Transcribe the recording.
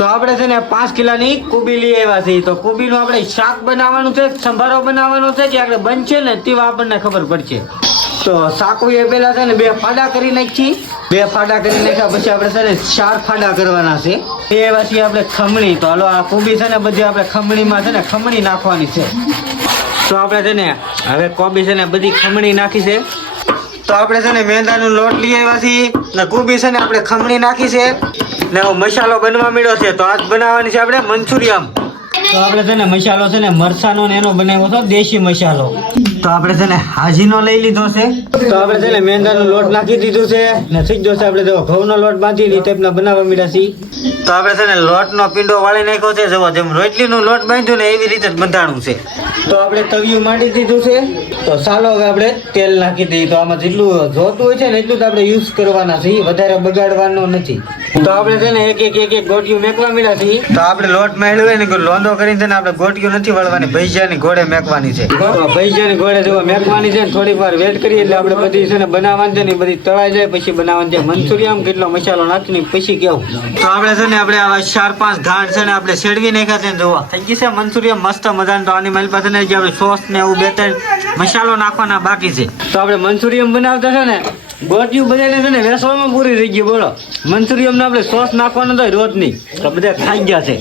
તો આપણે છે ને 5 કિલોની કોબી લઈ આવ્યા છીએ. તો કોબીનું આપણે શાક બનાવવાનું છે, સંભારો બનાવવાનો છે કે આપણે બનશે ને તેવા આપણને ખબર પડશે. તો શાકું એ પેલા છે ને 2 ફાડા કરી નાખી. 2 ફાડા કરી નાખ્યા પછી આપણે છે ને 4 ફાડા કરવાના છે. એ એવા છીએ આપણે ખમણી. તો હાલો આ કોબી છે ને બધી આપણે ખમણીમાં છે ને ખમણી નાખવાની છે. તો આપણે છે ને હવે કોબી છે ને બધી ખમણી નાખી છે. તો આપણે છે ને મેંદાનો લોટ લઈ આવ્યા છીએ ને કોબી છે ને આપણે ખમણી નાખી છે ને મસાલો બનવા મળ્યો છે. તો આજ બનાવવાની છે આપણે મંચુરિયમ. તો આપણે છે ને મસાલો છે ને મરચાનો ને એનો બનાવ્યો હતો દેશી મસાલો. તો આપણે છે ને હાજીનો લઈ લીધો છે. તો આપણે છે ને મેંદાનો લોટ નાખી દીધું છે ને સીધો છે આપણે જો ઘઉંનો લોટ બાંધી એ ટાઈપના બનાવવા મળ્યા છીએ. તો આપણે છે ને લોટનો પીંડો વાળી નાખ્યો છે. જો જેમ રોટલીનો લોટ બાંધ્યો ને એવી રીતે જ બંધાણું છે. તો આપણે તવિયું માંડી દીધું છે. તો ચાલો હવે આપણે તેલ નાખી દઈએ. તો આમાં જેટલું જોતું હોય છે ને એટલું જ આપણે યુઝ કરવાના છે, વધારે બગાડવાનો નથી. તો આપણે છે ને એક ગોટિયું મેકવા મળ્યા છીએ. તો આપણે લોટ મેળવ્યો હોય ને લોંદો કરીને છે ને આપણે ગોટિયું નથી વળવાની, ભૈજાની ઘોડે મેકવાની છે. તો ભૈજાની ઘોડે જો મેકવાની છે ને થોડીક વાર વેટ કરીએ એટલે આપણે બધી છે ને બનાવવાની છે ને બધી તળાઈ જાય પછી બનાવવાની છે મંચુરિયમ. કેટલો મસાલો નાખીને પછી કેવું. તો આપણે છે ને આપણે આવા 4-5 ઘાટ છે ને આપણે શેડવી નાખ્યા છે ને જોવા થઈ ગઈ છે મંચુરિયમ મસ્ત મજાનું. તો આની મારી પાસે ને જે આપણે સોસ ને એવું 2-3 મસાલો નાખવાના બાકી છે. તો આપણે મંચુરિયમ બનાવતા છે ને ગોટિયું બધાને છે ને વેસવામાં પૂરી થઈ ગઈ. બોલો મંચુરિયમ ને આપણે સોસ નાખવાનો તો રોજ નહીં. તો બધા ખાઈ ગયા છે.